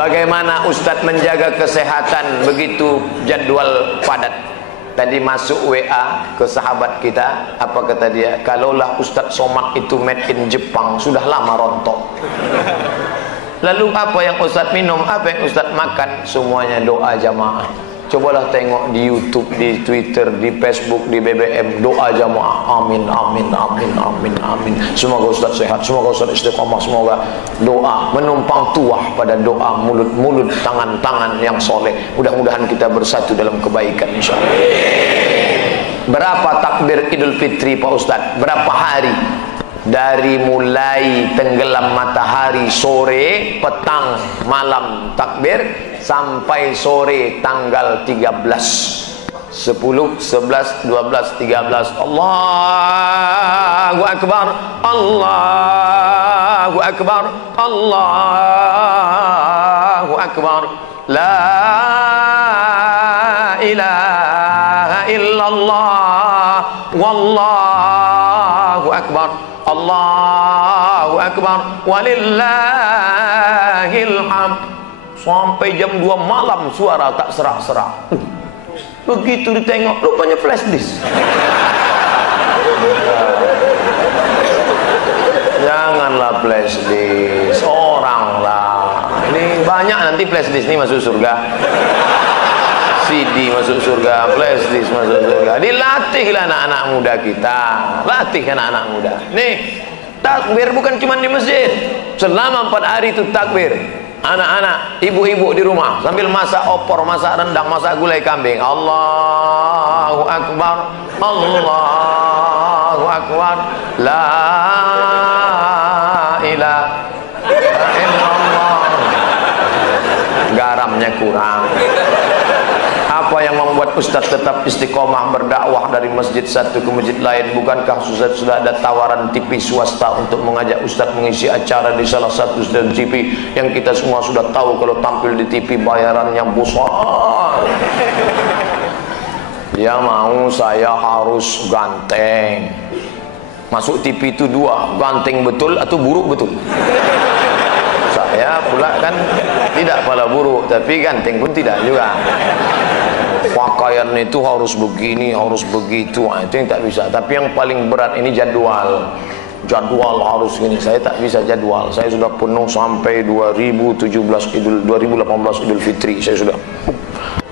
Bagaimana Ustadz menjaga kesehatan begitu jadwal padat? Tadi masuk WA ke sahabat kita, apa kata dia? Kalaulah Ustadz Somad itu made in Jepang, sudah lama rontok. Lalu apa yang Ustadz minum, apa yang Ustadz makan? Semuanya doa jamaah. Cobalah tengok di YouTube, di Twitter, di Facebook, di BBM, doa jamaah. Amin, amin, amin, amin, amin. Semoga Ustadz sehat, semoga Ustadz istiqamah, semoga doa menumpang tuah pada doa, mulut-mulut, tangan-tangan yang soleh. Mudah-mudahan kita bersatu dalam kebaikan insyaallah. Berapa takbir Idul Fitri Pak Ustadz? Berapa hari? Dari mulai tenggelam matahari sore, petang, malam takbir sampai sore tanggal 13, 10, 11, 12, 13. Allahu Akbar, Allahu Akbar, Allahu Akbar, la ilaha illallah, wallahu akbar, Allahu Akbar, walillahil hamd. Sampai jam 2 malam suara tak serak-serak. Begitu ditengok, rupanya flash disk. Janganlah flash disk, orang lah. Ini banyak nanti flash disk ini masuk surga. CD masuk surga, flash disk masuk surga. Dilatihlah anak-anak muda kita. Latih anak-anak muda. Nih, takbir bukan cuma di masjid. Selama 4 hari itu takbir. Anak-anak, ibu-ibu di rumah sambil masak opor, masak rendang, masak gulai kambing. Allahu Akbar, Allahu Akbar, la ilaha illallah. Garamnya kurang. Apa yang membuat Ustadz tetap istiqomah berdakwah dari masjid satu ke masjid lain? Bukankah Ustadz sudah ada tawaran TV swasta untuk mengajak Ustadz mengisi acara di salah satu stasiun TV yang kita semua sudah tahu kalau tampil di TV bayarannya besar. Dia mau saya harus ganteng. Masuk TV itu 2, ganteng betul atau buruk betul. Saya pula kan tidak pala buruk, tapi ganteng pun tidak juga. Pakaian itu harus begini, harus begitu, itu yang tak bisa. Tapi yang paling berat ini jadwal. Jadwal harus gini. Saya tak bisa jadwal. Saya sudah penuh sampai 2018 Idul Fitri. Saya sudah.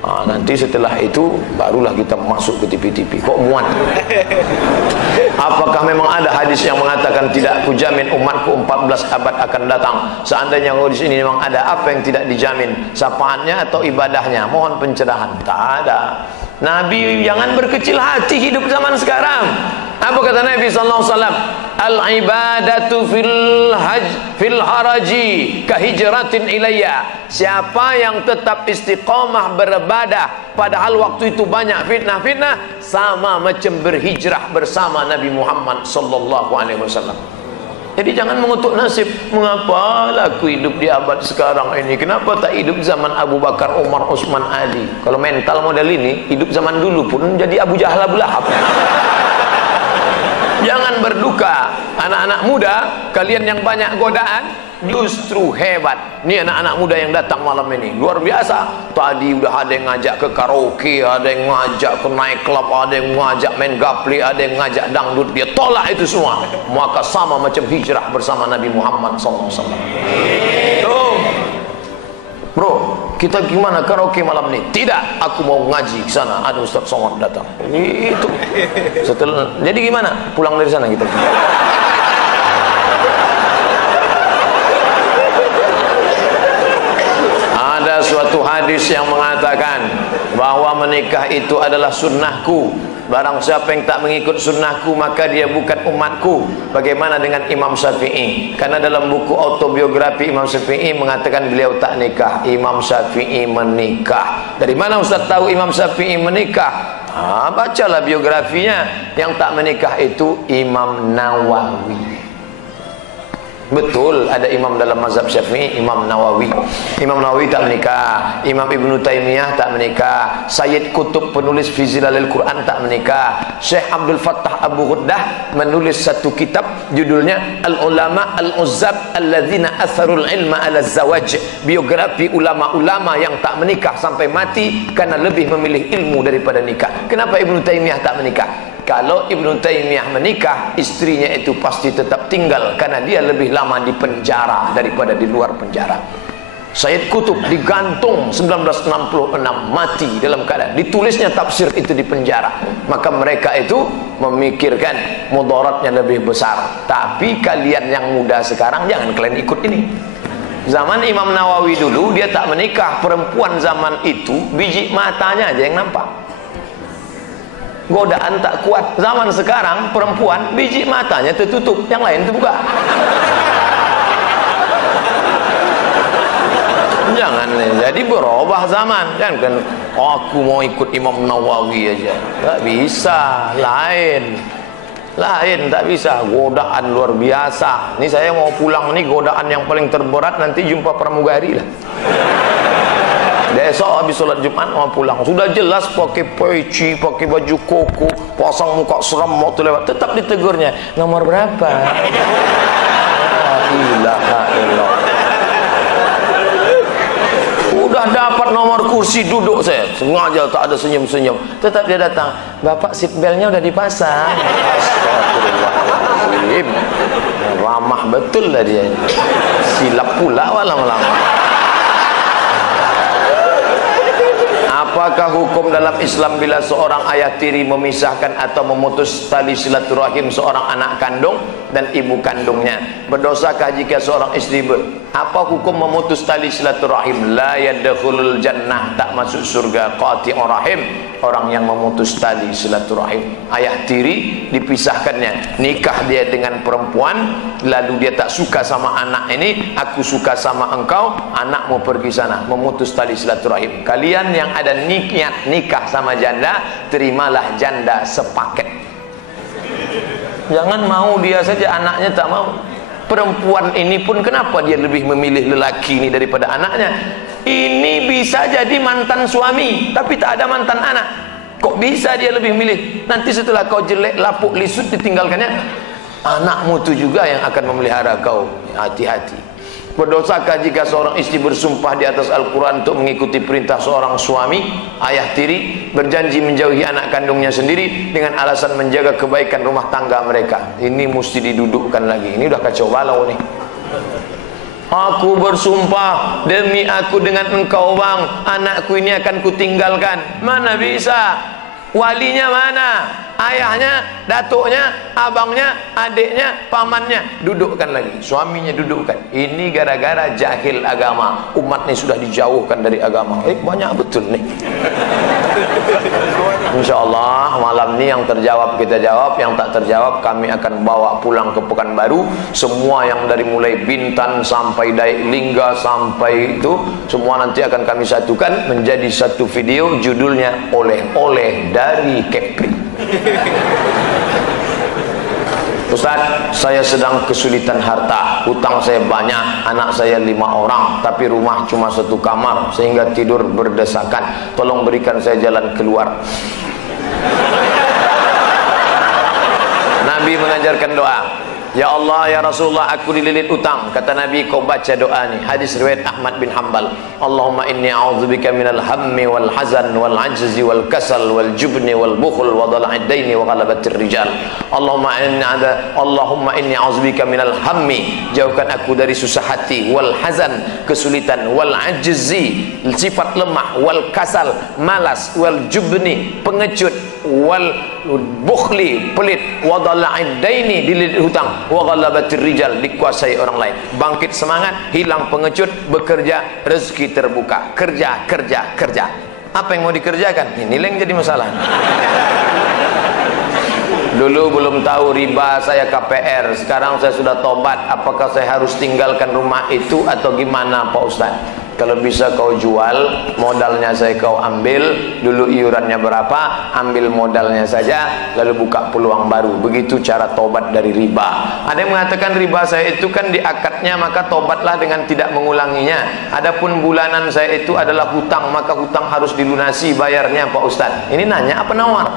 Nanti setelah itu barulah kita masuk ke TV-TV. Kok muat? Apakah memang ada hadis yang mengatakan tidak kujamin umatku 14 abad akan datang? Seandainya hadis ini memang ada, apa yang tidak dijamin? Sapaannya atau ibadahnya? Mohon pencerahan. Tak ada. Nabi jangan berkecil hati hidup zaman sekarang. Apa kata Nabi sallallahu alaihi wasallam? Al-ibadatu fil haraji kahijratin ilayya. Siapa yang tetap istiqamah beribadah padahal waktu itu banyak fitnah-fitnah, sama macam berhijrah bersama Nabi Muhammad sallallahu alaihi wasallam. Jadi jangan mengutuk nasib. Mengapa aku hidup di abad sekarang ini? Kenapa tak hidup zaman Abu Bakar, Umar, Utsman, Ali? Kalau mental model ini, hidup zaman dulu pun jadi Abu Jahal, Abu Lahab. Jangan berduka. Anak-anak muda, kalian yang banyak godaan, justru hebat. Ini anak-anak muda yang datang malam ini luar biasa. Tadi udah ada yang ngajak ke karaoke, ada yang ngajak ke night club, ada yang ngajak main gaple, ada yang ngajak dangdut. Dia tolak itu semua. Maka sama macam hijrah bersama Nabi Muhammad SAW. Tuh, bro, kita gimana karaoke malam ini? Tidak, aku mau ngaji ke sana. Ada Ustadz Somad datang. Itu. Setelah, jadi gimana? Pulang dari sana kita. Ada suatu hadis yang mengatakan bahwa menikah itu adalah sunnahku. Barang siapa yang tak mengikut sunnahku maka dia bukan umatku. Bagaimana dengan Imam Syafi'i? Karena dalam buku autobiografi Imam Syafi'i mengatakan beliau tak nikah. Imam Syafi'i menikah. Dari mana Ustaz tahu Imam Syafi'i menikah? Bacalah biografinya. Yang tak menikah itu Imam Nawawi. Betul, ada imam dalam mazhab Syafi'i, Imam Nawawi. Imam Nawawi tak menikah, Imam Ibnu Taimiyah tak menikah, Sayyid Qutb penulis fi Zilalil Quran tak menikah, Syekh Abdul Fattah Abu Ghuddah menulis satu kitab judulnya Al-Ulama Al-Uzzab Alladzina Atharul Ilma Ala Zawaj, biografi ulama-ulama yang tak menikah sampai mati karena lebih memilih ilmu daripada nikah. Kenapa Ibnu Taimiyah tak menikah? Kalau Ibnu Taimiyah menikah, istrinya itu pasti tetap tinggal karena dia lebih lama di penjara daripada di luar penjara. Sayyid Qutb digantung 1966, mati dalam keadaan ditulisnya tafsir itu di penjara. Maka mereka itu memikirkan mudaratnya lebih besar. Tapi kalian yang muda sekarang jangan kalian ikut ini. Zaman Imam Nawawi dulu dia tak menikah, perempuan zaman itu biji matanya aja yang nampak. Godaan tak kuat. Zaman sekarang perempuan biji matanya tertutup, yang lain terbuka. Jangan, jadi berubah zaman. Jangan kan aku mau ikut Imam Nawawi aja. Tak bisa, lain, tak bisa. Godaan luar biasa. Ini saya mau pulang, nih godaan yang paling terberat nanti jumpa pramugari lah. Besok habis sholat Jumat mau pulang, sudah jelas pakai peci, pakai baju koko, pasang muka seram waktu lewat, tetap ditegurnya, nomor berapa? La ilaha illallah. Udah dapat nomor kursi duduk saya, sengaja tak ada senyum-senyum, tetap dia datang, bapak seatbeltnya udah dipasang. Astagfirullahaladzim, ramah betul lah dia, silap pula lama-lama. Apakah hukum dalam Islam bila seorang ayah tiri memisahkan atau memutus tali silaturahim seorang anak kandung dan ibu kandungnya? Berdosakah jika seorang istri apa hukum memutus tali silaturahim? La yadkhulul jannah, tak masuk surga qati'ur rahim, orang yang memutus tali silaturahim. Ayah tiri dipisahkannya, nikah dia dengan perempuan, lalu dia tak suka sama anak ini, aku suka sama engkau, anak mau pergi sana, memutus tali silaturahim. Kalian yang ada niat nikah sama janda, terimalah janda sepaket. Jangan mau dia saja, anaknya tak mau. Perempuan ini pun kenapa dia lebih memilih lelaki ini daripada anaknya? Ini bisa jadi mantan suami tapi tak ada mantan anak. Kok bisa dia lebih milih? Nanti setelah kau jelek, lapuk, lisut, ditinggalkannya, anakmu itu juga yang akan memelihara kau. Hati-hati. Berdosakah jika seorang istri bersumpah di atas Al-Quran untuk mengikuti perintah seorang suami, ayah tiri, berjanji menjauhi anak kandungnya sendiri dengan alasan menjaga kebaikan rumah tangga mereka? Ini mesti didudukkan lagi. Ini udah kacau balau nih. Aku bersumpah demi aku dengan engkau bang, anakku ini akan kutinggalkan. Mana bisa? Walinya mana? Ayahnya, datuknya, abangnya, adiknya, pamannya, dudukkan lagi. Suaminya dudukkan. Ini gara-gara jahil agama. Umat ini sudah dijauhkan dari agama. Banyak betul nih. InsyaAllah malam ini yang terjawab kita jawab, yang tak terjawab kami akan bawa pulang ke Pekanbaru. Semua yang dari mulai Bintan sampai Daik Lingga sampai itu, semua nanti akan kami satukan menjadi satu video, judulnya Oleh-oleh dari Kepri. Ustaz, saya sedang kesulitan harta, hutang saya banyak, anak saya 5 orang, tapi rumah cuma 1 kamar sehingga tidur berdesakan. Tolong berikan saya jalan keluar. Nabi mengajarkan doa. Ya Allah, ya Rasulullah, aku dililit utang. Kata Nabi, kau baca doa ni. Hadis riwayat Ahmad bin Hanbal. Allahumma inni a'udzubika minal hammi wal hazan wal ajzi wal kasal wal jubni wal bukhl wa dhala'id daini wa ghalabatir rijal. Allahumma inni a'udzubika minal hammi, jauhkan aku dari susah hati, wal hazan, kesulitan, wal ajzi, sifat lemah, wal kasal, malas, wal jubni, pengecut, wal bukhli, pelit, wa dhala'id daini, dililit hutang, wa ghalabatir rijal, dikuasai orang lain. Bangkit semangat, hilang pengecut, bekerja, rezeki terbuka. Kerja, kerja, kerja. Apa yang mau dikerjakan? Ini yang jadi masalah. Dulu belum tahu riba, saya KPR. Sekarang saya sudah tobat. Apakah saya harus tinggalkan rumah itu atau gimana Pak Ustaz? Kalau bisa kau jual, modalnya saya kau ambil, dulu iurannya berapa, ambil modalnya saja, lalu buka peluang baru. Begitu cara tobat dari riba. Ada yang mengatakan riba saya itu kan di akadnya, maka tobatlah dengan tidak mengulanginya. Adapun bulanan saya itu adalah hutang, maka hutang harus dilunasi bayarnya Pak Ustadz. Ini nanya apa nawar?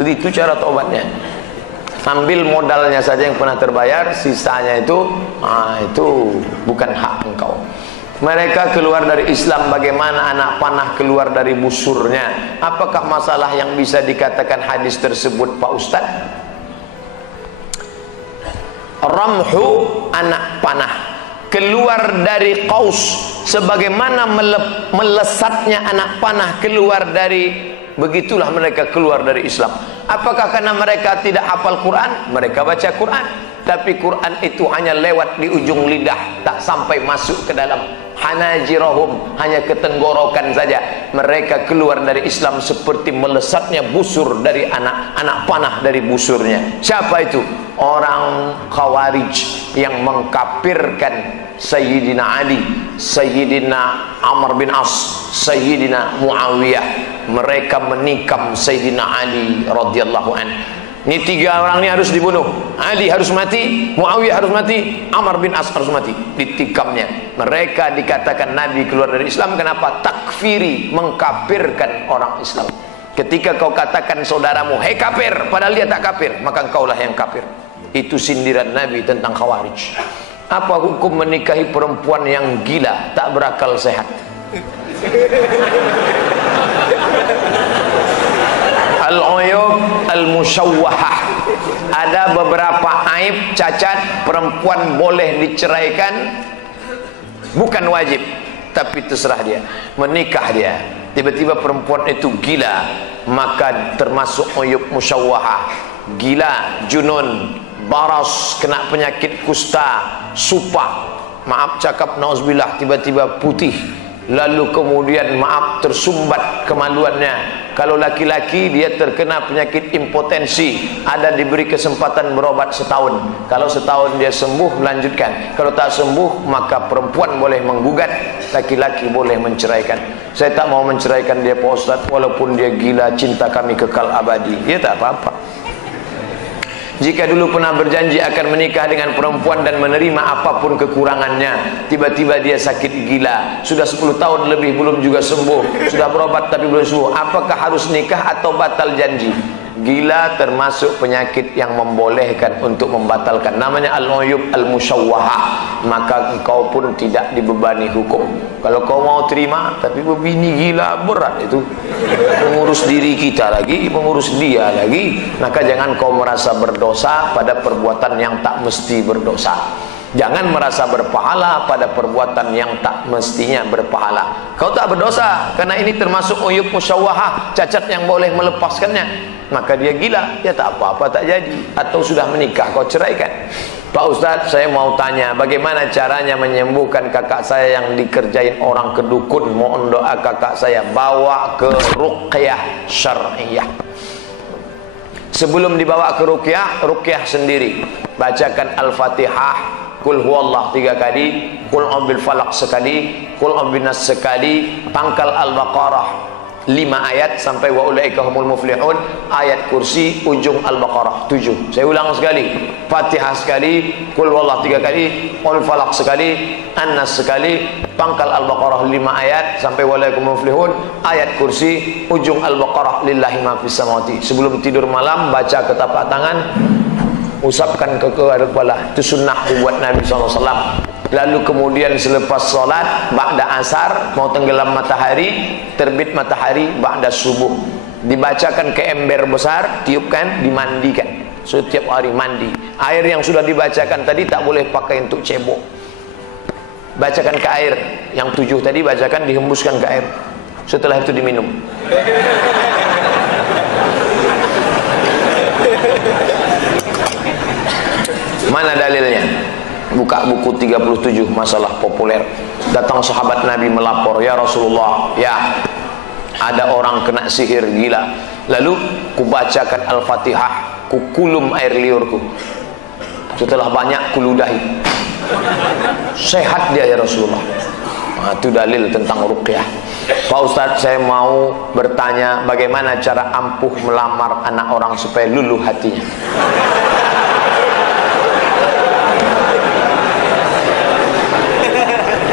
Itu cara tobatnya. Ambil modalnya saja yang pernah terbayar, sisanya itu bukan hak engkau. Mereka keluar dari Islam bagaimana anak panah keluar dari busurnya. Apakah masalah yang bisa dikatakan hadis tersebut Pak Ustaz? Ramhu, anak panah keluar dari qaus, sebagaimana melesatnya anak panah keluar dari, begitulah mereka keluar dari Islam. Apakah karena mereka tidak hafal Quran? Mereka baca Quran, tapi Quran itu hanya lewat di ujung lidah, tak sampai masuk ke dalam hanajirahum, hanya ke tenggorokan saja. Mereka keluar dari Islam seperti melesatnya busur dari anak panah dari busurnya. Siapa itu? Orang Khawarij yang mengkafirkan Sayyidina Ali, Sayyidina Amr bin As, Sayyidina Muawiyah. Mereka menikam Sayyidina Ali radhiyallahu anhu. Ini tiga orang ini harus dibunuh. Ali harus mati, Muawiyah harus mati, Amr bin As harus mati. Ditikamnya. Mereka dikatakan Nabi keluar dari Islam. Kenapa? Takfiri, mengkafirkan orang Islam. Ketika kau katakan saudaramu, hei kafir, padahal dia tak kafir, maka engkaulah yang kafir. Itu sindiran Nabi tentang Khawarij. Apa hukum menikahi perempuan yang gila, tak berakal sehat? Al-uyub al-musyawwahah. Ada beberapa aib, cacat, perempuan boleh diceraikan, bukan wajib, tapi terserah dia, menikah dia. Tiba-tiba perempuan itu gila, maka termasuk uyub musyawwahah. Gila, junun, baras, kena penyakit kusta, supa, maaf cakap nauzubillah, tiba-tiba putih, lalu kemudian maaf tersumbat kemaluannya. Kalau laki-laki dia terkena penyakit impotensi, ada diberi kesempatan berobat setahun. Kalau setahun dia sembuh, melanjutkan. Kalau tak sembuh, maka perempuan boleh menggugat, laki-laki boleh menceraikan. Saya tak mau menceraikan dia Pak Ustaz, walaupun dia gila, cinta kami kekal abadi. Dia tak apa-apa. Jika dulu pernah berjanji akan menikah dengan perempuan dan menerima apapun kekurangannya, tiba-tiba dia sakit gila, sudah 10 tahun lebih belum juga sembuh, sudah berobat tapi belum sembuh, apakah harus nikah atau batal janji? Gila termasuk penyakit yang membolehkan untuk membatalkan, namanya al-uyub al-musyawwahah. Maka engkau pun tidak dibebani hukum. Kalau kau mau terima, tapi bini gila berat itu, mengurus diri kita lagi, mengurus dia lagi, maka jangan kau merasa berdosa pada perbuatan yang tak mesti berdosa. Jangan merasa berpahala pada perbuatan yang tak mestinya berpahala. Kau tak berdosa karena ini termasuk uyub musyawwahah, cacat yang boleh melepaskannya. Maka dia gila, ya tak apa-apa, tak jadi. Atau sudah menikah, kau ceraikan. Pak Ustadz, saya mau tanya, bagaimana caranya menyembuhkan kakak saya yang dikerjain orang kedukun? Mohon doa kakak saya, bawa ke ruqyah syar'iyah. Sebelum dibawa ke ruqyah sendiri, bacakan Al-Fatihah, Qul huwallah 3 kali, Qul a'udzu falaq sekali, Qul a'udzu nas sekali, pangkal Al-Baqarah 5 ayat sampai wa ulaika humul muflihun, ayat kursi ujung Al-Baqarah 7. Saya ulang sekali, Fatihah sekali, Qul huwallah 3 kali, Qul falaq sekali, An-Nas sekali, pangkal Al-Baqarah 5 ayat sampai wa ulaika humul muflihun, ayat kursi ujung Al-Baqarah lillahi ma fis samawati. Sebelum tidur malam baca ke tapak tangan, usapkan ke kepala. Itu sunnah dibuat Nabi SAW. Lalu kemudian selepas sholat, ba'da asar, mau tenggelam matahari, terbit matahari, ba'da subuh, dibacakan ke ember besar, tiupkan, dimandikan. Setiap hari mandi. Air yang sudah dibacakan tadi tak boleh pakai untuk cebok. Bacakan ke air. Yang 7 tadi bacakan, dihembuskan ke air. Setelah itu diminum. Mana dalilnya? Buka buku 37 masalah populer. Datang sahabat Nabi melapor, ya Rasulullah, ya ada orang kena sihir gila. Lalu kubacakan Al-Fatihah, kukulum air liurku. Setelah banyak kuludahi. Sehat dia ya Rasulullah. Nah, itu dalil tentang ruqyah. Pak Ustadz, saya mau bertanya bagaimana cara ampuh melamar anak orang supaya luluh hatinya.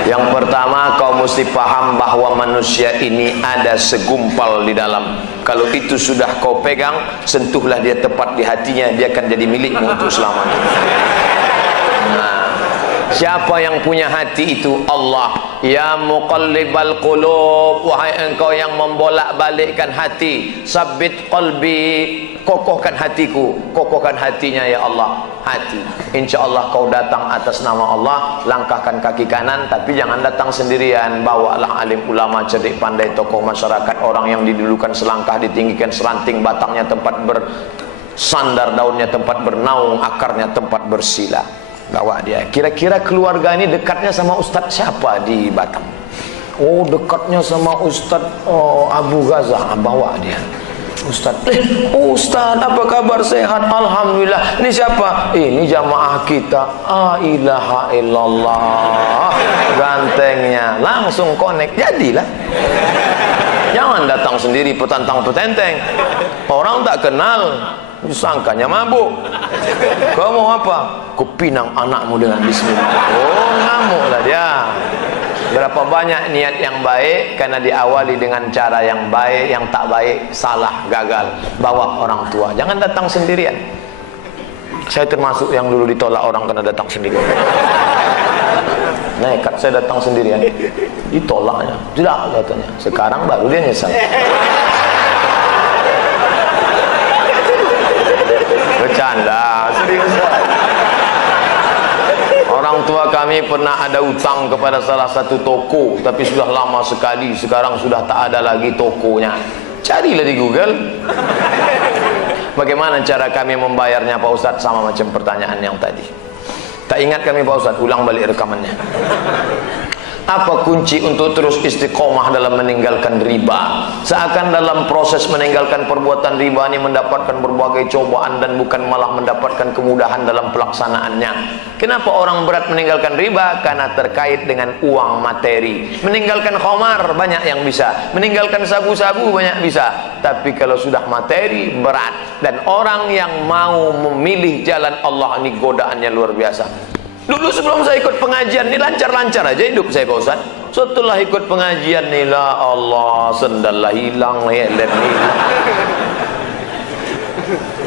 Yang pertama, kau mesti paham bahwa manusia ini ada segumpal di dalam. Kalau itu sudah kau pegang, sentuhlah dia tepat di hatinya, dia akan jadi milikmu untuk selamanya. Nah, siapa yang punya hati itu? Allah. Ya muqallibal qulub, wahai engkau yang membolak-balikkan hati, sabbit qalbi, kokohkan hatiku, kokohkan hatinya ya Allah. Hati, insya Allah kau datang atas nama Allah, langkahkan kaki kanan, tapi jangan datang sendirian. Bawalah alim ulama, cerdik pandai, tokoh masyarakat, orang yang didulukan selangkah, ditinggikan seranting, batangnya tempat bersandar, daunnya tempat bernaung, akarnya tempat bersila. Bawa dia. Kira-kira keluarga ini dekatnya sama Ustadz siapa di Batam? Oh, dekatnya sama Ustadz Abu Ghazah. Bawa dia. Ustadz, Ustadz apa kabar, sehat? Alhamdulillah. Ini siapa? Ini jamaah kita. Ilaha illallah. Gantengnya langsung connect, jadilah. Jangan datang sendiri petantang-petenteng. Orang tak kenal, disangkanya mabuk. Kau mau apa? Kupinang anakmu dengan bismillah. Oh, ngamuklah dia. Berapa banyak niat yang baik karena diawali dengan cara yang baik, yang tak baik salah, gagal. Bawa orang tua, jangan datang sendirian. Saya termasuk yang dulu ditolak orang karena datang sendirian. Nekat saya datang sendirian, ditolaknya. Tidak katanya. Sekarang baru dia nyesal. Bercanda, serius. Orang tua kami pernah ada utang kepada salah satu toko, tapi sudah lama sekali. Sekarang sudah tak ada lagi tokonya. Carilah di Google. Bagaimana cara kami membayarnya Pak Ustadz? Sama macam pertanyaan yang tadi. Tak ingat kami Pak Ustadz, ulang balik rekamannya. Apa kunci untuk terus istiqomah dalam meninggalkan riba? Seakan dalam proses meninggalkan perbuatan riba ini mendapatkan berbagai cobaan dan bukan malah mendapatkan kemudahan dalam pelaksanaannya. Kenapa orang berat meninggalkan riba? Karena terkait dengan uang materi. Meninggalkan khamar banyak yang bisa, meninggalkan sabu-sabu banyak bisa. Tapi kalau sudah materi berat. Dan orang yang mau memilih jalan Allah ini godaannya luar biasa. Dulu sebelum saya ikut pengajian ini lancar-lancar aja hidup saya Pak Ustaz. Setelah ikut pengajian nih, la Allah, sendal lah hilang, helm hilang.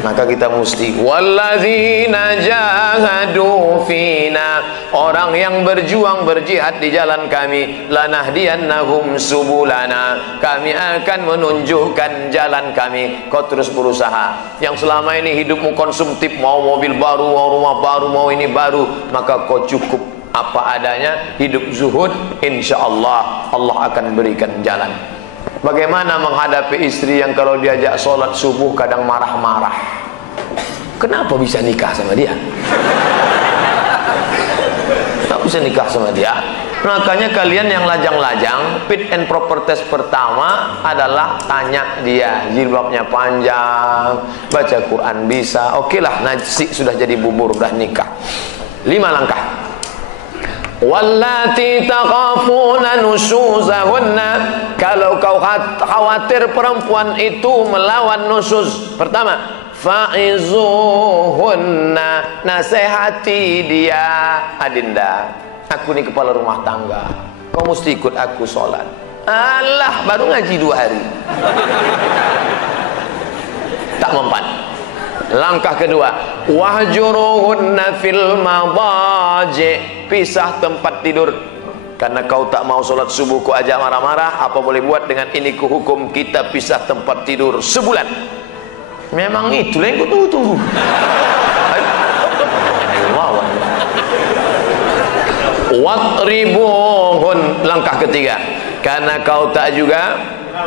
Maka kita mesti walladzina jahadu fina, orang yang berjuang berjihad di jalan kami, lanahdiyannahum subulana, kami akan menunjukkan jalan kami. Kau terus berusaha. Yang selama ini hidupmu konsumtif, mau mobil baru, mau rumah baru, mau ini baru, maka kau cukup apa adanya, hidup zuhud, insya Allah Allah akan berikan jalan. Bagaimana menghadapi istri yang kalau diajak sholat subuh kadang marah-marah? Kenapa bisa nikah sama dia? Kenapa bisa nikah sama dia? Makanya kalian yang lajang-lajang, fit and proper test pertama adalah tanya dia, jilbabnya panjang, baca Quran bisa, oke lah, nasi sudah jadi bubur, udah nikah. 5 langkah. Wallati takhafuna nusuzahunna, kalau kau khawatir perempuan itu melawan nusuz, pertama fa'izuhunna, nasihati dia. Adinda, aku ini kepala rumah tangga, kau mesti ikut aku sholat. Alah, baru ngaji 2 hari. Tak mempan. Langkah kedua, wahjuruhunna fil madaji, pisah tempat tidur. Karena kau tak mau sholat subuh, ku ajak marah-marah, apa boleh buat dengan ini, ku hukum kita pisah tempat tidur sebulan. Memang itulah yang ku tunggu-tunggu. Watribuhun, langkah ketiga, karena kau tak juga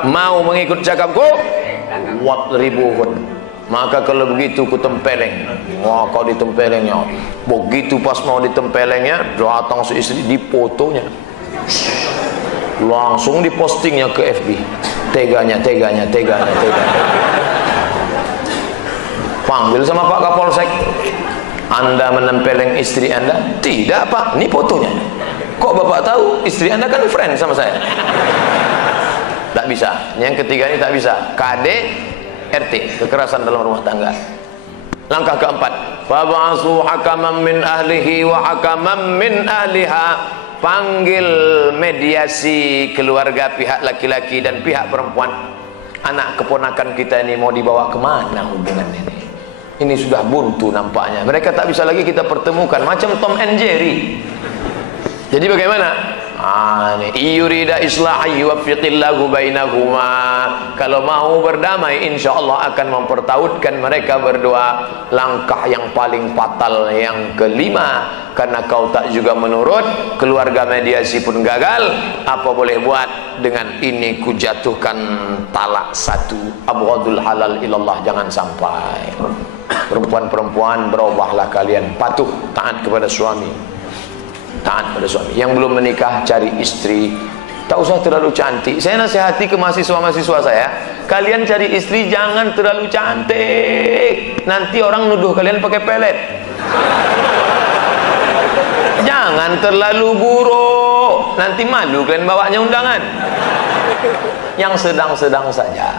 mau mengikut cakapku, watribuhun, maka kalau begitu ku tempeleng. Wah, kau ditempelengnya. Begitu pas mau ditempelengnya, datang si istri, difotonya, langsung dipostingnya ke FB. Teganya. Panggil sama Pak Kapolsek. Anda menempeleng istri Anda? Tidak Pak, ini fotonya. Kok Bapak tahu? Istri Anda kan friend sama saya. Tak bisa. Yang ketiga ini tak bisa. KDRT, kekerasan dalam rumah tangga. Langkah keempat, fab'asu hakaman min ahlihi wa hakaman min ahliha. Panggil mediasi keluarga pihak laki-laki dan pihak perempuan. Anak keponakan kita ini mau dibawa kemana hubungan ini? Ini sudah buntu nampaknya. Mereka tak bisa lagi kita pertemukan, macam Tom and Jerry. Jadi bagaimana? Yurida islahi yuwaffiqillahu bainahuma. Kalau mau berdamai, insya Allah akan mempertautkan mereka berdua. Langkah yang paling fatal yang kelima, karena kau tak juga menurut, keluarga mediasi pun gagal. Apa boleh buat? Dengan ini ku jatuhkan talak satu. Abghadul halal ilallah, jangan sampai. Perempuan-perempuan, berubahlah kalian, patuh taat kepada suami. Taat pada suami. Yang belum menikah cari istri, tak usah terlalu cantik. Saya nasihati ke mahasiswa-mahasiswa saya, kalian cari istri jangan terlalu cantik, nanti orang nuduh kalian pakai pelet. Jangan terlalu buruk, nanti malu kalian bawanya undangan. Yang sedang-sedang saja,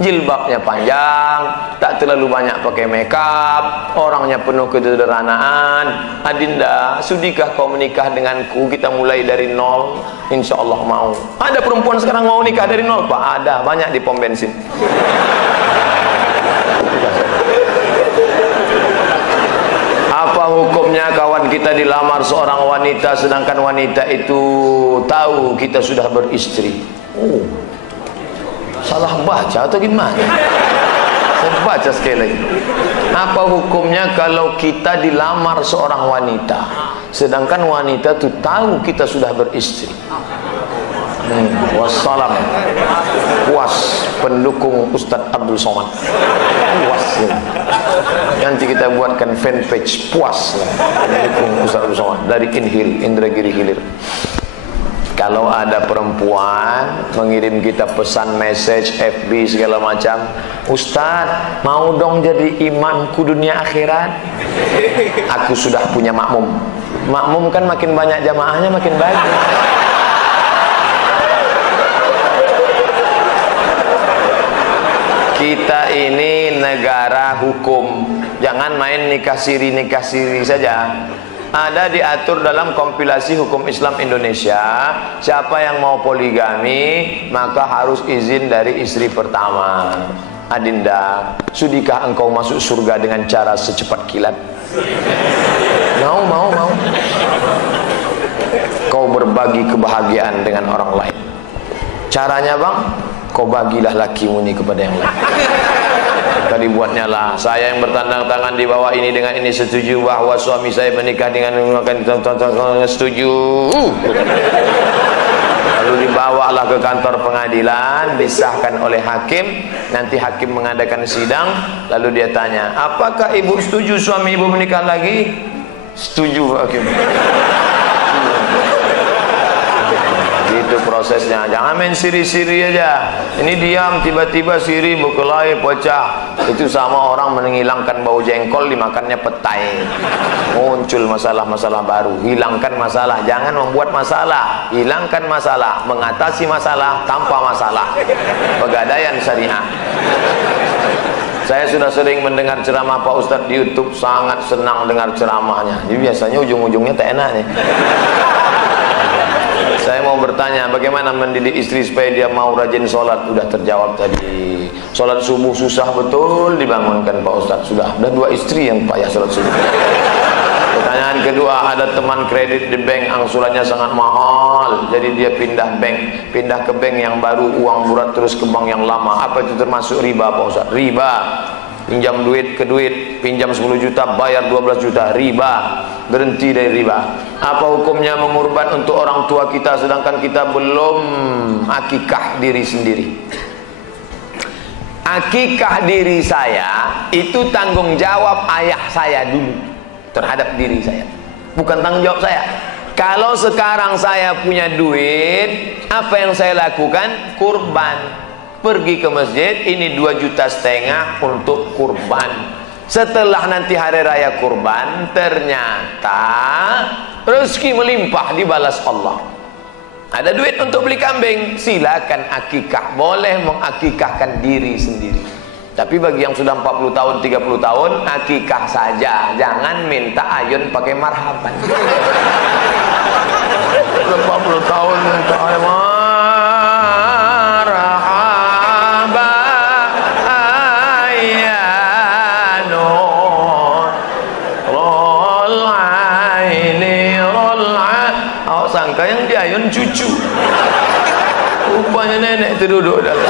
jilbabnya panjang, tak terlalu banyak pakai makeup, orangnya penuh kesederhanaan. Adinda, sudikah kau menikah denganku? Kita mulai dari nol, insya Allah mau. Ada perempuan sekarang mau nikah dari nol Pak? Ada, banyak di pom bensin. Apa hukumnya kawan kita dilamar seorang wanita, sedangkan wanita itu tahu kita sudah beristri? Salah baca atau gimana? Saya baca sekali lagi. Apa hukumnya kalau kita dilamar seorang wanita, sedangkan wanita itu tahu kita sudah beristri? Wassalam. Puas pendukung Ustadz Abdul Somad. Puas. Nanti kita buatkan fanpage puas pendukung Ustadz Abdul Somad dari Inhil, Indragiri Hilir. Kalau ada perempuan mengirim kita pesan message FB segala macam, Ustaz mau dong jadi imamku dunia akhirat. Aku sudah punya makmum. Makmum kan makin banyak jamaahnya makin bagus. Kita ini negara hukum, jangan main nikah siri saja. Ada diatur dalam kompilasi hukum Islam Indonesia, siapa yang mau poligami maka harus izin dari istri pertama. Adinda, sudikah engkau masuk surga dengan cara secepat kilat? Mau. Kau berbagi kebahagiaan dengan orang lain. Caranya bang, kau bagilah lakimu ini kepada yang lain. Tadi buatnya lah, saya yang bertandang tangan di bawah ini dengan ini setuju bahwa suami saya menikah dengan setuju. Lalu dibawalah ke kantor pengadilan, disahkan oleh hakim. Nanti hakim mengadakan sidang, lalu dia tanya, apakah ibu setuju suami ibu menikah lagi? Setuju hakim. Itu prosesnya. Jangan main siri-siri aja. Ini diam, tiba-tiba siri berkelahi pecah. Itu sama orang menghilangkan bau jengkol dimakannya petai. Muncul masalah-masalah baru. Hilangkan masalah, jangan membuat masalah. Hilangkan masalah, mengatasi masalah tanpa masalah. Pegadaian syariah. Saya sudah sering mendengar ceramah Pak Ustadz di YouTube, sangat senang dengar ceramahnya. Jadi biasanya ujung-ujungnya tak enak nih. Saya mau bertanya, bagaimana mendidik istri supaya dia mau rajin sholat? Sudah terjawab tadi. Sholat subuh susah betul dibangunkan Pak Ustadz. Sudah ada 2 istri yang payah sholat subuh. Pertanyaan kedua, ada teman kredit di bank, angsurannya sangat mahal, jadi dia pindah ke bank yang baru, uang burat terus ke bank yang lama. Apa itu termasuk riba Pak Ustadz? Riba. Pinjam duit ke duit, pinjam 10 juta, bayar 12 juta, riba. Berhenti dari riba. Apa hukumnya mengurban untuk orang tua kita sedangkan kita belum akikah diri sendiri? Akikah diri saya itu tanggung jawab ayah saya dulu terhadap diri saya, bukan tanggung jawab saya. Kalau sekarang saya punya duit, apa yang saya lakukan? Kurban. Pergi ke masjid, ini 2,5 juta untuk kurban. Setelah nanti hari raya kurban, ternyata rezeki melimpah dibalas Allah. Ada duit untuk beli kambing, silakan akikah. Boleh mengakikahkan diri sendiri. Tapi bagi yang sudah 40 tahun, 30 tahun, akikah saja. Jangan minta ayun pakai marhaban. Sudah 40 tahun minta ayun cucu. Rupanya nenek terduduk dalam.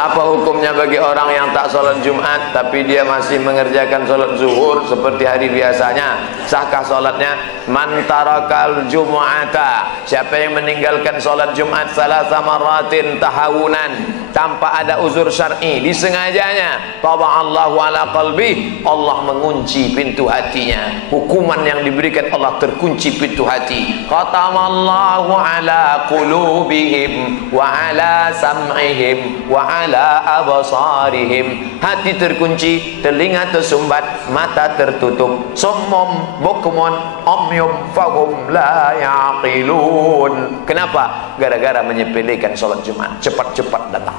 Apa hukumnya bagi orang yang tak sholat Jumat tapi dia masih mengerjakan sholat zuhur seperti hari biasanya? Sahkah sholatnya? Man tarakal jum'ata, siapa yang meninggalkan sholat Jumat salasa maratin tahawunan, tanpa ada uzur syar'i, disengajanya, taba'allahu ala qalbi, Allah mengunci pintu hatinya. Hukuman yang diberikan Allah, terkunci pintu hati. Khatamallahu ala qulubihim wa ala sam'ihim wa ala abasarihim. Hati terkunci, telinga tersumbat, mata tertutup. Summum bukmun umyum fahum la yaqilun. Kenapa? Gara-gara menyepelekan sholat Jumat. Cepat-cepat datang.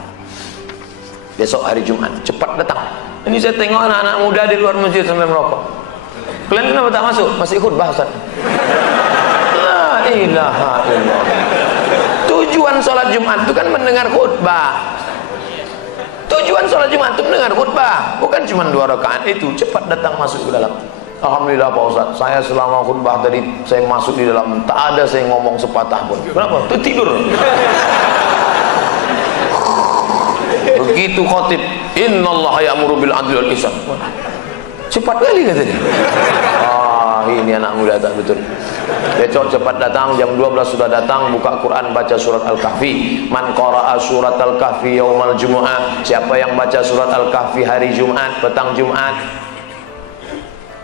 Besok hari Jumat, cepat datang. Ini saya tengok anak-anak muda di luar masjid sambil merokok. Kalian kenapa tak masuk? Masih khutbah Ustaz. La ilaha illallah. Tujuan sholat Jumat itu kan mendengar khutbah. Tujuan sholat Jumat itu mendengar khutbah, bukan cuma 2 rakaat itu. Cepat datang masuk ke dalam. Alhamdulillah Pak Ustaz, saya selama khutbah tadi saya masuk di dalam, tak ada saya ngomong sepatah pun. Kenapa? Itu tidur. Begitu khotib, innallaha ya'muru bil adli wal ihsan. Cepat kali katanya. Ini anak muda tak betul. Besok cepat datang, jam 12 sudah datang, buka Quran, baca surat Al-Kahfi. Man qara'a surat Al-Kahfi yaumal jumu'ah, siapa yang baca surat Al-Kahfi hari Jumat, petang Jumat,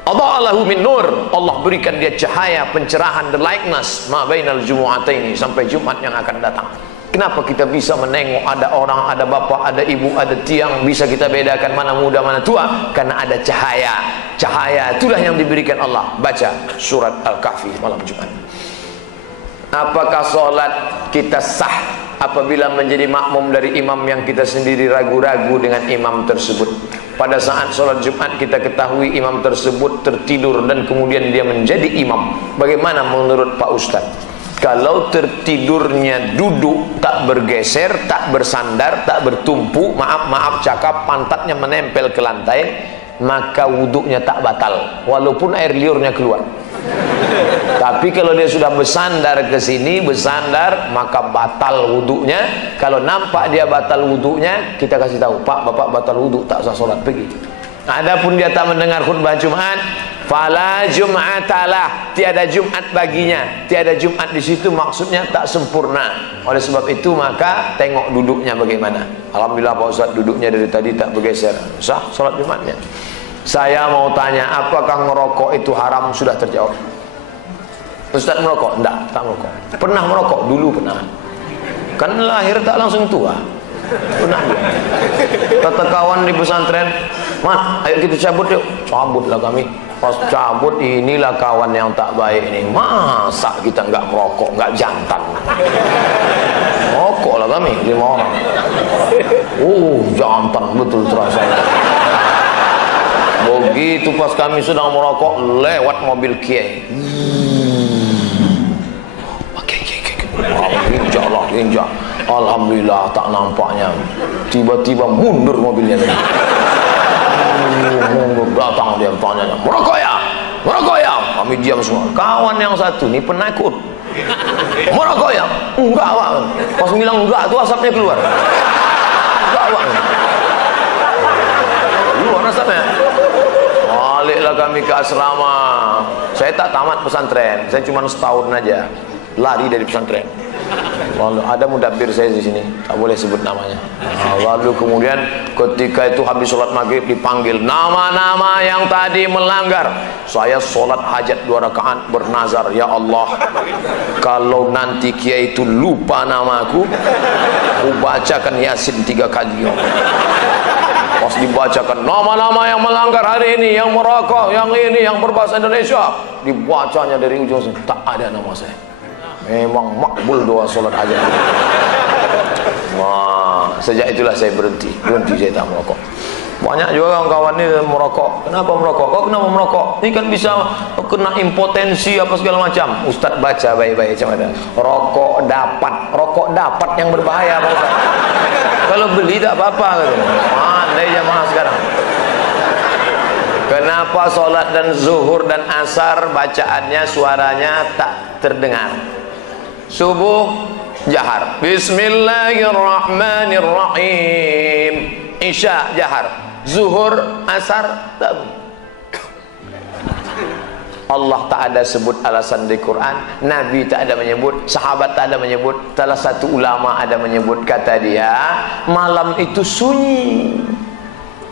Adha'alahu min nur, Allah berikan dia cahaya, pencerahan, the likeness ma bainal jumu'ataini, sampai Jumat yang akan datang. Kenapa kita bisa menengok ada orang, ada bapak, ada ibu, ada tiang, bisa kita bedakan mana muda, mana tua? Karena ada cahaya. Cahaya itulah yang diberikan Allah. Baca surat Al-Kahfi malam Jumat. Apakah solat kita sah apabila menjadi makmum dari imam yang kita sendiri ragu-ragu dengan imam tersebut? Pada saat sholat Jumat kita ketahui imam tersebut tertidur dan kemudian dia menjadi imam. Bagaimana menurut Pak Ustadz? Kalau tertidurnya duduk, tak bergeser, tak bersandar, tak bertumpu, maaf cakap, pantatnya menempel ke lantai, maka wuduknya tak batal walaupun air liurnya keluar. Tapi kalau dia sudah bersandar ke sini, bersandar, maka batal wuduknya. Kalau nampak dia batal wuduknya, kita kasih tahu, Pak, Bapak batal wuduk, tak usah sholat, pergi. Adapun dia tak mendengar khutbah Jumat, fala jum'atalah, tiada Jumat baginya. Tiada Jumat di situ maksudnya tak sempurna. Oleh sebab itu maka tengok duduknya bagaimana. Alhamdulillah Pak Ustaz duduknya dari tadi tak bergeser, sah sholat Jumatnya. Saya mau tanya, apakah ngerokok itu haram? Sudah terjawab. Ustaz merokok? Enggak, tak merokok. Pernah merokok? Dulu pernah. Kan lahir tak langsung tua. Pernah. Kata kawan di pesantren, "Mat, ayo kita cabut yuk." Cabutlah kami. Pas cabut, inilah kawan yang tak baik ini. Masa kita enggak merokok, enggak jantan. Rokoklah kami 5 orang. Jantan betul terasa. Begitu pas kami sedang merokok, lewat mobil kiai. Injak. Alhamdulillah tak nampaknya. Tiba-tiba mundur mobilnya. Mundur, datang dia tanya, merokok ya? Merokok ya? Kami diam semua. Kawan yang satu ini penakut. Merokok ya? Enggak, Pak. Pas bilang enggak, tuh asapnya keluar. Enggak, Pak. Keluar asapnya. Baliklah kami ke asrama. Saya tak tamat pesantren, saya cuma setahun aja lari dari pesantren. Lalu ada mudabbir saya di sini, tak boleh sebut namanya. Lalu kemudian ketika itu habis sholat maghrib dipanggil nama-nama yang tadi melanggar. Saya sholat hajat 2 rakaat bernazar, ya Allah, kalau nanti kiai itu lupa namaku, aku bacakan Yasin 3 kali. Pas dibacakan nama-nama yang melanggar hari ini, yang merokok, yang ini, yang berbahasa Indonesia, dibacanya dari ujung sini, tak ada nama saya. Memang makbul doa sholat hajat. Wah, sejak itulah saya berhenti saya tak merokok. Banyak juga kawan-kawan ini merokok. Kenapa merokok? Kok kenapa merokok? Ini kan bisa kena impotensi apa segala macam. Ustaz baca baik-baik macam mana. Rokok dapat yang berbahaya Pak Ustaz. Kalau beli tak apa-apa gitu. Pandai jamaah sekarang. Kenapa sholat dan zuhur dan asar bacaannya suaranya tak terdengar? Subuh jahar, bismillahirrahmanirrahim. Isya jahar, zuhur asar tak. Allah tak ada sebut alasan di Quran, Nabi tak ada menyebut, sahabat tak ada menyebut. Salah satu ulama ada menyebut, kata dia, malam itu sunyi.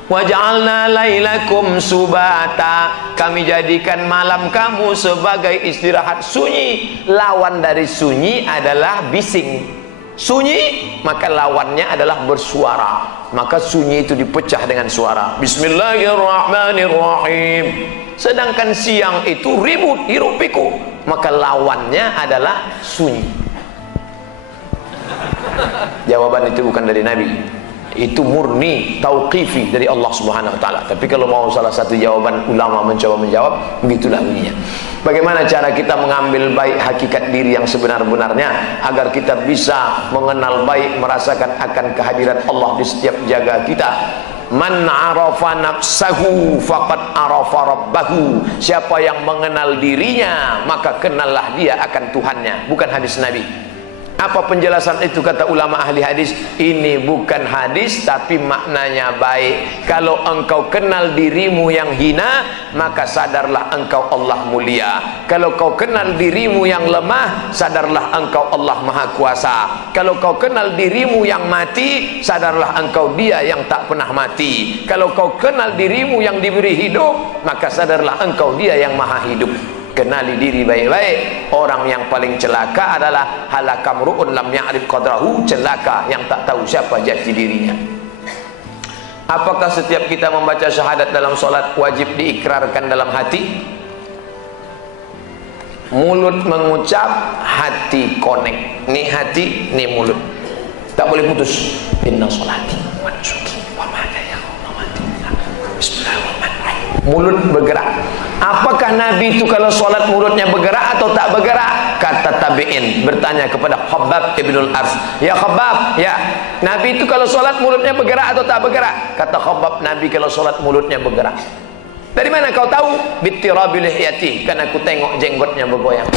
Waja'alna lailakum subata, kami jadikan malam kamu sebagai istirahat. Sunyi, lawan dari sunyi adalah bising. Sunyi, maka lawannya adalah bersuara. Maka sunyi itu dipecah dengan suara. Bismillahirrahmanirrahim. Sedangkan siang itu ribut, hiruk pikuk, maka lawannya adalah sunyi. Jawaban itu bukan dari Nabi, itu murni tauqifi dari Allah Subhanahu wa taala. Tapi kalau mau salah satu jawaban ulama mencoba menjawab, begitulah bunyinya. Bagaimana cara kita mengambil baik hakikat diri yang sebenar-benarnya agar kita bisa mengenal baik, merasakan akan kehadiran Allah di setiap jaga kita. Man arafa nafsahu faqad arafa rabbahu. Siapa yang mengenal dirinya, maka kenallah dia akan Tuhannya. Bukan hadis Nabi. Apa penjelasan itu kata ulama ahli hadis? Ini bukan hadis tapi maknanya baik. Kalau engkau kenal dirimu yang hina, maka sadarlah engkau Allah mulia. Kalau kau kenal dirimu yang lemah, sadarlah engkau Allah maha kuasa. Kalau kau kenal dirimu yang mati, sadarlah engkau dia yang tak pernah mati. Kalau kau kenal dirimu yang diberi hidup, maka sadarlah engkau dia yang maha hidup. Kenali diri baik-baik. Orang yang paling celaka adalah halakam ru'un lam ya'rif qadrahu, celaka yang tak tahu siapa jati dirinya. Apakah setiap kita membaca syahadat dalam solat wajib diikrarkan dalam hati? Mulut mengucap, hati connect. Ni hati, ni mulut. Tak boleh putus. Inna sholati wa nusuki wa mahyaya wa mamati bismillahirrahmanirrahim. Mulut bergerak. Apakah Nabi itu kalau sholat mulutnya bergerak atau tak bergerak? Kata tabi'in bertanya kepada Khabbab ibnul Ars, ya Khabbab, ya Nabi itu kalau sholat mulutnya bergerak atau tak bergerak? Kata Khabbab, Nabi kalau sholat mulutnya bergerak. Dari mana kau tahu? Bittirabi lihyati, karena aku tengok jenggotnya bergoyang.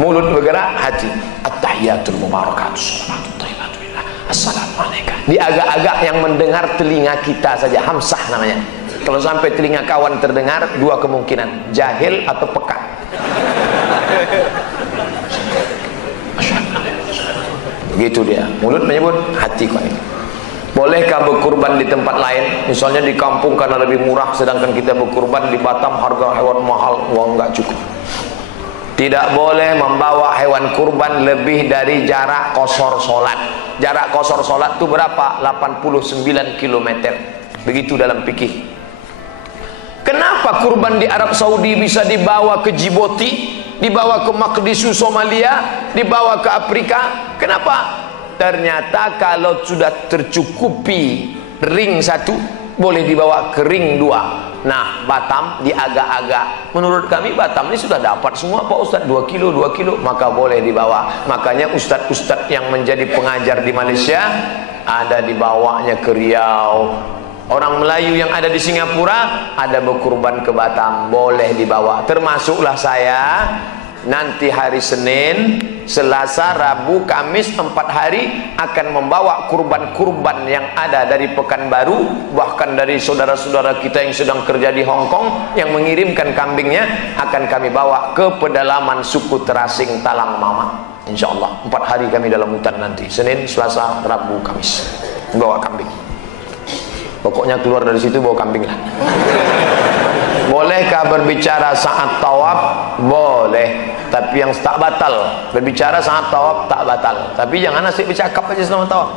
Mulut bergerak, hati. At-tahiyatul mubarakatus salawatut thayyibatu lillah. Assalamualaikum. Di agak-agak yang mendengar telinga kita saja, hamsah namanya. Kalau sampai telinga kawan terdengar, dua kemungkinan, jahil atau peka. Begitu dia. Mulut menyebut, hati connect. Bolehkah berkurban di tempat lain? Misalnya di kampung karena lebih murah, sedangkan kita berkurban di Batam harga hewan mahal, uang nggak cukup. Tidak boleh membawa hewan kurban lebih dari jarak qashar sholat. Jarak qashar sholat itu berapa? 89 km. Begitu dalam fikih. Kenapa kurban di Arab Saudi bisa dibawa ke Djibouti, dibawa ke Mogadishu Somalia, dibawa ke Afrika? Kenapa? Ternyata kalau sudah tercukupi ring satu, boleh dibawa ke ring dua. Nah, Batam di agak-agak. Menurut kami Batam ini sudah dapat semua Pak Ustadz, 2 kilo, maka boleh dibawa. Makanya ustadz-ustadz yang menjadi pengajar di Malaysia ada dibawanya ke Riau. Orang Melayu yang ada di Singapura ada berkurban ke Batam, boleh dibawa. Termasuklah saya nanti hari Senin, Selasa, Rabu, Kamis 4 hari akan membawa kurban-kurban yang ada dari Pekanbaru, bahkan dari saudara-saudara kita yang sedang kerja di Hong Kong yang mengirimkan kambingnya, akan kami bawa ke pedalaman suku Terasing Talang Mama. InsyaAllah 4 hari kami dalam hutan nanti, Senin, Selasa, Rabu, Kamis, bawa kambing. Pokoknya keluar dari situ bawa kambing lah. Bolehkah berbicara saat tawaf? Boleh, tapi yang tak batal. Berbicara saat tawaf tak batal, tapi jangan asyik bercakap aja selama tawaf.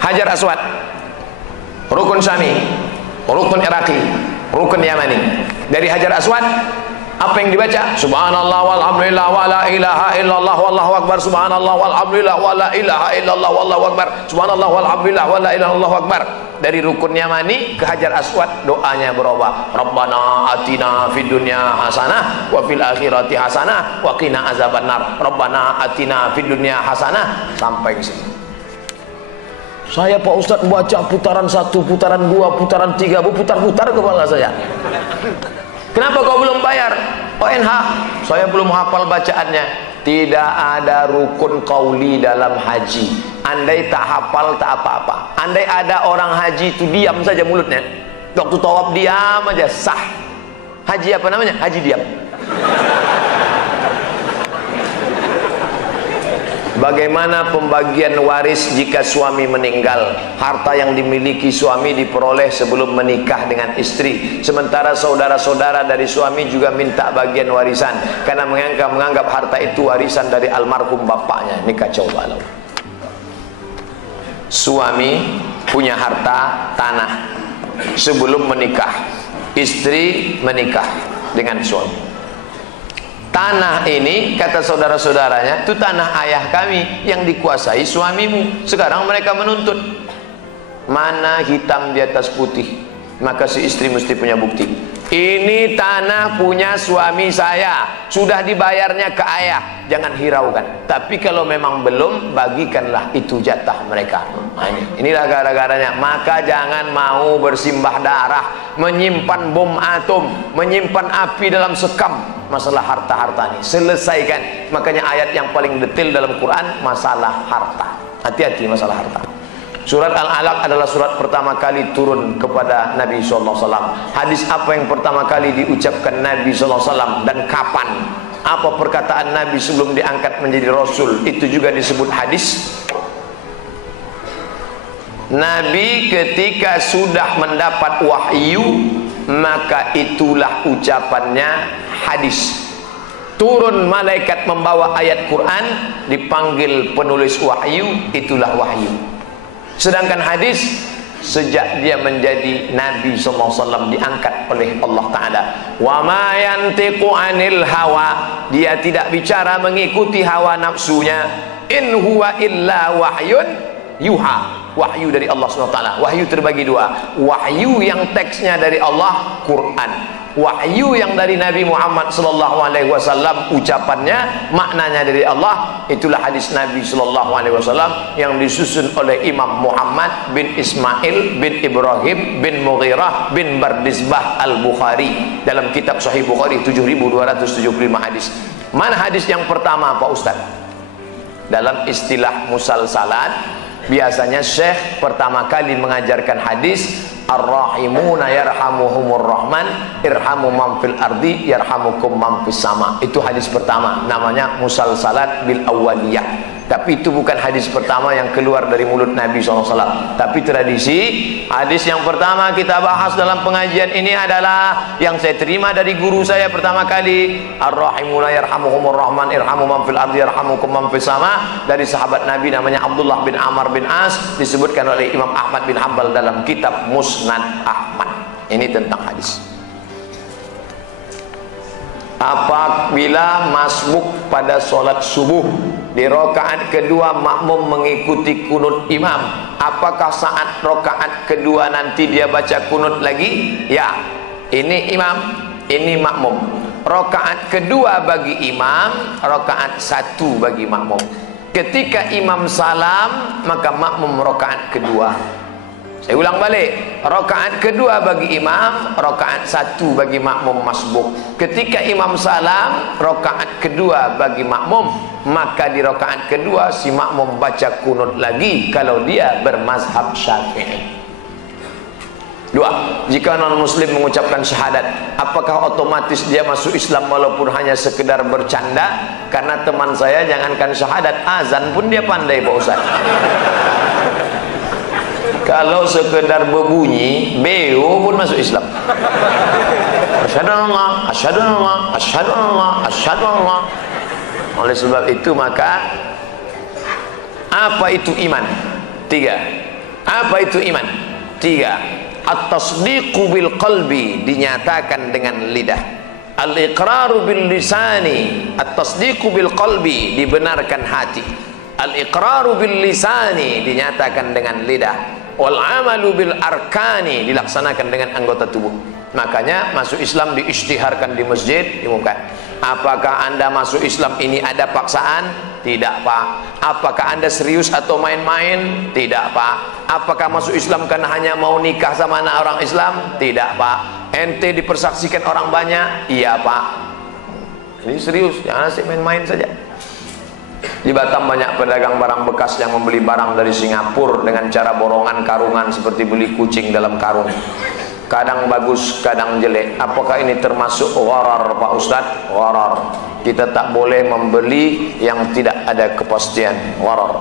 Hajar Aswad, rukun Syami, rukun Iraqi, rukun Yamani. Dari Hajar Aswad apa yang dibaca? Subhanallah walhamdulillah wala ilaha illallah wallahu akbar. Subhanallah walhamdulillah wala ilaha illallah wallahu akbar. Subhanallah walhamdulillah wala ilaha illallah akbar. Dari rukun Yamani ke Hajar Aswad doanya berubah. Rabbana atina fid dunya hasanah wa fil akhirati hasanah wa qina azabannar. Rabbana atina fid dunya hasanah sampai ke sini. Saya Pak Ustadz baca putaran 1, putaran 2, putaran 3, berputar-putar kepala saya. Kenapa kau belum bayar? ONH, saya belum hafal bacaannya. Tidak ada rukun qauli dalam haji. Andai tak hafal tak apa-apa. Andai ada orang haji itu diam saja mulutnya, waktu tawaf diam aja, sah. Haji apa namanya? Haji diam. Bagaimana pembagian waris jika suami meninggal? Harta yang dimiliki suami diperoleh sebelum menikah dengan istri, sementara saudara-saudara dari suami juga minta bagian warisan karena menganggap harta itu warisan dari almarhum bapaknya. Ini kacau balau. Suami punya harta tanah sebelum menikah, istri menikah dengan suami. Tanah ini, kata saudara-saudaranya, itu tanah ayah kami yang dikuasai suamimu. Sekarang mereka menuntut, mana hitam di atas putih? Maka si istri mesti punya bukti. Ini tanah punya suami saya, sudah dibayarnya ke ayah, jangan hiraukan. Tapi kalau memang belum, bagikanlah itu jatah mereka. Nah, inilah gara-garanya. Maka jangan mau bersimbah darah, menyimpan bom atom, menyimpan api dalam sekam. Masalah harta-harta ini selesaikan. Makanya ayat yang paling detail dalam Quran masalah harta. Hati-hati masalah harta. Surat Al-Alaq adalah surat pertama kali turun kepada Nabi SAW. Hadis apa yang pertama kali diucapkan Nabi SAW dan kapan? Apa perkataan Nabi sebelum diangkat menjadi Rasul? Itu juga disebut hadis. Nabi ketika sudah mendapat wahyu, maka itulah ucapannya hadis. Turun malaikat membawa ayat Quran, dipanggil penulis wahyu, itulah wahyu. Sedangkan hadis, sejak dia menjadi Nabi SAW diangkat oleh Allah Ta'ala. Wa ma yantiqu anil hawa, dia tidak bicara mengikuti hawa nafsunya. In huwa illa wahyun yuha, wahyu dari Allah SWT. Wahyu terbagi dua. Wahyu yang teksnya dari Allah, Quran. Wahyu yang dari Nabi Muhammad SAW, ucapannya, maknanya dari Allah, itulah hadis Nabi SAW yang disusun oleh Imam Muhammad bin Ismail bin Ibrahim bin Mughirah bin Bardizbah Al-Bukhari dalam kitab Sahih Bukhari 7275 hadis. Mana hadis yang pertama Pak Ustaz? Dalam istilah musalsalat, biasanya syekh pertama kali mengajarkan hadis, ar-rahimuna yarhamuhumur rahman irhamu man fil ardi yarhamukum man fis sama. Itu hadis pertama, namanya musalsalat bil awwaliyah. Tapi itu bukan hadis pertama yang keluar dari mulut Nabi SAW. Tapi tradisi hadis yang pertama kita bahas dalam pengajian ini adalah yang saya terima dari guru saya pertama kali, ar-rahimuna yarhamuhumur rahman irhamu man fil ardi yarhamukum man fis sama, dari sahabat Nabi namanya Abdullah bin Amr bin As, disebutkan oleh Imam Ahmad bin Hanbal dalam kitab Musnad Ahmad. Ini tentang hadis. Apabila masbuk pada sholat subuh, di rakaat kedua makmum mengikuti kunut imam, apakah saat rakaat kedua nanti dia baca kunut lagi? Ya, ini imam, ini makmum. Rakaat kedua bagi imam, rakaat satu bagi makmum. Ketika imam salam, maka makmum rakaat kedua. Saya ulang balik, rakaat kedua bagi imam, rakaat satu bagi makmum masbuk. Ketika imam salam, rakaat kedua bagi makmum, maka di rakaat kedua si makmum baca kunut lagi kalau dia bermazhab Syafi'i. Dua, jika non muslim mengucapkan syahadat, apakah otomatis dia masuk Islam walaupun hanya sekedar bercanda? Karena teman saya jangankan syahadat, azan pun dia pandai Pak Ustaz. Kalau sekedar berbunyi, beo pun masuk Islam. Asyhadu Allah, asyhadu Allah, asyhadu Allah, asyhadu Allah. Oleh sebab itu maka apa itu iman? Tiga. Apa itu iman? Tiga. At-tasdiqu bil qalbi, dinyatakan dengan lidah. Al-iqraru bil lisani, at-tasdiqu bil qalbi, dibenarkan hati. Al-iqraru bil lisani, dinyatakan dengan lidah. Wal amalu bil arkani, dilaksanakan dengan anggota tubuh. Makanya masuk Islam diisytiharkan di masjid, diumumkan. Apakah Anda masuk Islam ini ada paksaan? Tidak, Pak. Apakah Anda serius atau main-main? Tidak, Pak. Apakah masuk Islam karena hanya mau nikah sama anak orang Islam? Tidak, Pak. Ente dipersaksikan orang banyak? Iya, Pak. Ini serius, jangan asik main-main saja. Di Batam banyak pedagang barang bekas yang membeli barang dari Singapura dengan cara borongan karungan seperti beli kucing dalam karung. Kadang bagus, kadang jelek. Apakah ini termasuk gharar, Pak Ustadz? Gharar. Kita tak boleh membeli yang tidak ada kepastian. Gharar.